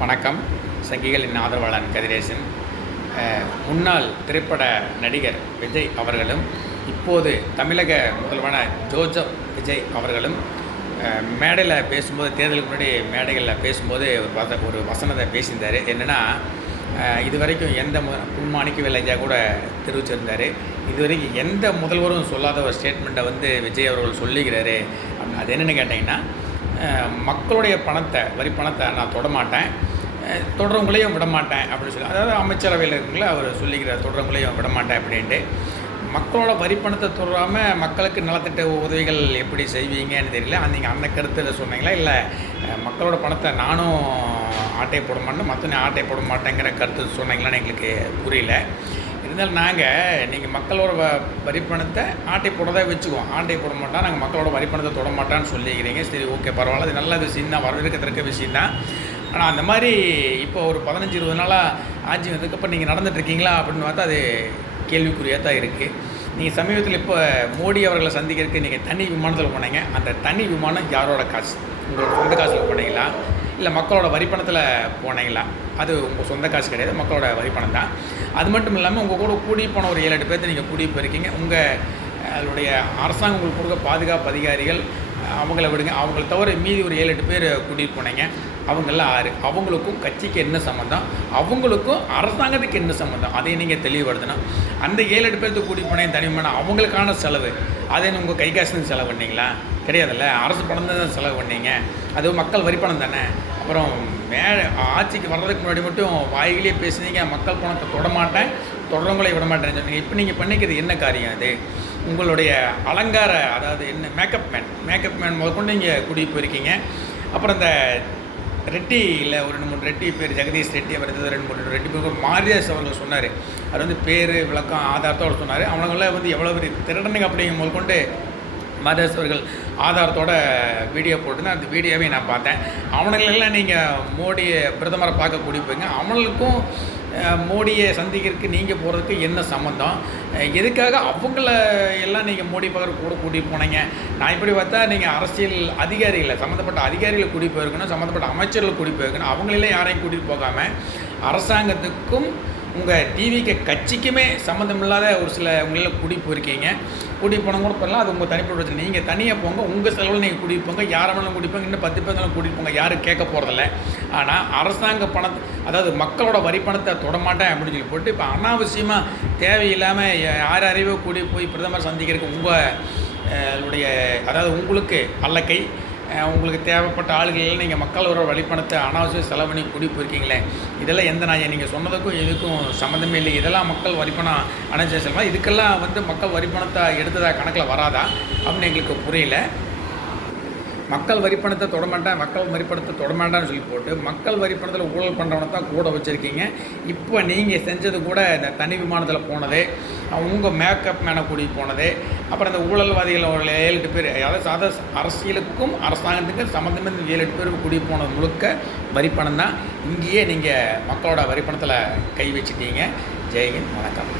வணக்கம். சங்கிகளின் ஆதரவாளன் கதிரேசன். முன்னாள் திரைப்பட நடிகர் விஜய் அவர்களும் இப்போது தமிழக முதல்வரான ஜோசப் விஜய் அவர்களும் மேடையில் பேசும்போது, தேர்தலுக்கு முன்னாடி மேடைகளில் பேசும்போது ஒரு வசனத்தை பேசியிருந்தார். என்னென்னா, இது வரைக்கும் எந்த புன்மாணிக்கவில்லை ஐயா கூட தெரிவிச்சிருந்தார். இதுவரைக்கும் எந்த முதல்வரும் சொல்லாத ஒரு ஸ்டேட்மெண்ட்டை விஜய் அவர்கள் சொல்லிக்கிறாரு. அது என்னென்னு கேட்டிங்கன்னா, மக்களுடைய பணத்தை, வரி பணத்தை நான் தொடமாட்டேன், தொடரவங்களையும் விடமாட்டேன் அப்படின்னு சொல்லி, அதாவது அமைச்சரவையில் இருக்குங்கள அவர் சொல்லிக்கிறார், தொடரவங்களையும் விடமாட்டேன் அப்படின்ட்டு. மக்களோட வரி பணத்தை தொடராமல் மக்களுக்கு நலத்திட்ட உதவிகள் எப்படி செய்வீங்கன்னு தெரியல. நீங்கள் அந்த கருத்தில் சொன்னீங்களா, இல்லை மக்களோட பணத்தை நானும் ஆட்டை போட மாட்டேன், மற்றவங்க ஆட்டை போட மாட்டேங்கிற கருத்து சொன்னீங்களான்னு எங்களுக்கு புரியல. இருந்தாலும் நீங்கள் மக்களோட வரி பணத்தை ஆட்டை போடவே வச்சுக்குவோம், ஆட்டை போட மாட்டோம், நாங்கள் மக்களோட வரி பணத்தை தொட மாட்டான்னு சொல்லிக்கிறீங்க. சரி, ஓகே, பரவாயில்ல, அது நல்ல விஷயம் தான், வரவேற்கத்தக்க விஷயம் தான். ஆனால் அந்த மாதிரி இப்போ ஒரு 15-20 நாளாக ஆட்சி வந்ததுக்கப்புறம் நீங்கள் நடந்துகிட்ருக்கீங்களா அப்படின்னு பார்த்தா அது கேள்விக்குறியாக தான் இருக்குது. நீங்கள் சமீபத்தில் இப்போ மோடி அவர்களை சந்திக்கிறதுக்கு நீங்கள் தனி விமானத்தில் போனீங்க. அந்த தனி விமானம் யாரோட காசு? உங்களோட சொந்த காசில் போனீங்களா, இல்லை மக்களோட வரிப்பணத்தில் போனீங்களா? அது உங்கள் சொந்த காசு கிடையாது, மக்களோட வரிப்பணம் தான். அது மட்டும் இல்லாமல் உங்கள் கூட கூடி போன ஒரு 7-8 பேர்த்து நீங்கள் கூடி போயிருக்கீங்க. உங்களுடைய அரசாங்கம் உங்களுக்கு கொடுக்க பாதுகாப்பு அதிகாரிகள் அவங்கள விடுங்க, அவங்கள தவிர மீதி ஒரு 7-8 பேர் கூட்டிகிட்டு போனீங்க. அவங்கெல்லாம் 6. அவங்களுக்கும் கட்சிக்கு என்ன சம்மந்தம், அவங்களுக்கும் அரசாங்கத்துக்கு என்ன சம்மந்தம், அதை நீங்கள் தெளிவுபடுத்தணும். அந்த 7-8 பேர்த்து கூட்டிகிட்டு போனேன் தனிமான அவங்களுக்கான செலவு, அதை உங்கள் கை காசுன்னு செலவு பண்ணிங்களா? கிடையாதுல்ல, அரசு பணம் தான் செலவு பண்ணீங்க. அது மக்கள் வரி பணம் தானே. அப்புறம் ஆட்சிக்கு வர்றதுக்கு முன்னாடி மட்டும் வாயிலே பேசுனீங்க, மக்கள் பணத்தை தொடமாட்டேன், தொடரவங்களை விட மாட்டேன்னு சொன்னீங்க. இப்போ நீங்கள் பண்ணிக்கிறது என்ன காரியம்? அது உங்களுடைய அலங்கார, அதாவது என்ன, மேக்கப் மேன் முதற்கொண்டு நீங்கள் கூட்டிகிட்டு போயிருக்கீங்க. அப்புறம் இந்த ரெட்டியில் ஒரு 2-3 ரெட்டி பேர், ஜெகதீஷ் ரெட்டி, அவர் 2-3 ரெட்டி பேர் மாரிதாஸ் அவர்கள் சொன்னார். அது பேர் விளக்கம் ஆதாரத்தோடு சொன்னார். அவங்கள எவ்வளோ பெரிய திருடனுங்க அப்படிங்கும் முதற்கொண்டு மாரிதாஸ் அவர்கள் ஆதாரத்தோட வீடியோ போட்டுருந்தேன். அந்த வீடியோவே நான் பார்த்தேன். அவனுங்களெல்லாம் நீங்கள் மோடியை பிரதமரை பார்க்க கூட்டி போய்ங்க. அவங்களுக்கும் மோடியை சந்திக்கிறதுக்கு நீங்கள் போகிறதுக்கு என்ன சம்மந்தம்? எதுக்காக அவங்கள எல்லாம் நீங்கள் மோடி பார்க்குற கூட கூட்டிகிட்டு போனீங்க? நான் இப்படி பார்த்தா நீங்கள் அரசியல் அதிகாரிகளை, சம்மந்தப்பட்ட அதிகாரிகளை கூட்டிகிட்டு போயிருக்கணும், சம்மந்தப்பட்ட அமைச்சர்களை கூட்டிகிட்டு போயிருக்கணும். அவங்களெல்லாம் யாரையும் கூட்டிகிட்டு போகாமல் அரசாங்கத்துக்கும் உங்கள் டிவிக்கு கட்சிக்குமே சம்மந்தமில்லாத ஒரு சில உங்களெல்லாம் கூட்டிகிட்டு போயிருக்கீங்க. கூட்டிகிட்டு போனவங்க கூட பண்ணலாம், அது உங்கள் தனிப்பட்ட பிரச்சனை. நீங்கள் தனியாக போங்க, உங்கள் செலவில் நீங்கள் கூட்டிகிட்டு போங்க, யாரெல்லாம் கூட்டிகிட்டு போங்க, இன்னும் 10 பேர் கூட்டிகிட்டு போங்க, யாரும் கேட்க போகிறதில்ல. ஆனால் அரசாங்க பணத்தை, அதாவது மக்களோட வரி பணத்தை தொடமாட்டேன் அப்படின்னு சொல்லி போட்டு இப்போ அனாவசியமாக தேவையில்லாமல் யாரையோ கூட்டிகிட்டு போய் பிரதமர் சந்திக்கிறதுக்கு உங்களுடைய, அதாவது உங்களுக்கு அல்லக்கை, உங்களுக்கு தேவைப்பட்ட ஆளுகளெல்லாம் நீங்கள் மக்களோட வழிப்பணத்தை அனாவசிய செலவு பண்ணி கூடி போயிருக்கீங்களே, இதெல்லாம் எந்த நாயை? நீங்கள் சொன்னதுக்கும் இதுக்கும் சம்மந்தமே இல்லை. இதெல்லாம் மக்கள் வரிப்பணம் அணைச்ச செலவா? இதுக்கெல்லாம் மக்கள் வரிப்பணத்தை எடுத்ததா கணக்கில் வராதா அப்படின்னு எங்களுக்கு புரியல. மக்கள் வரிப்பணத்தை தொடமாட்டேன், மக்கள் வரிப்பணத்தை தொடமாட்டான்னு சொல்லி போட்டு மக்கள் வரிப்பணத்தில் ஊழல் பண்ணுறவனை தான் கூட வச்சுருக்கீங்க. இப்போ நீங்கள் செஞ்சது கூட இந்த தனி விமானத்தில் போனது, உங்கள் மேக்கப் மேனை கூட்டிகிட்டு போனது, அப்புறம் இந்த ஊழல்வாதிகள் ஒரு 7-8 பேர், அதாவது அரசியலுக்கும் அரசாங்கத்துக்கும் சம்மந்தமே 7-8 பேர் கூட்டிகிட்டு போனது முழுக்க வரிப்பணம் தான். இங்கேயே நீங்கள் மக்களோட வரிப்பணத்தில் கை வச்சுட்டீங்க. ஜெய்ஹிந்த், வணக்கம்.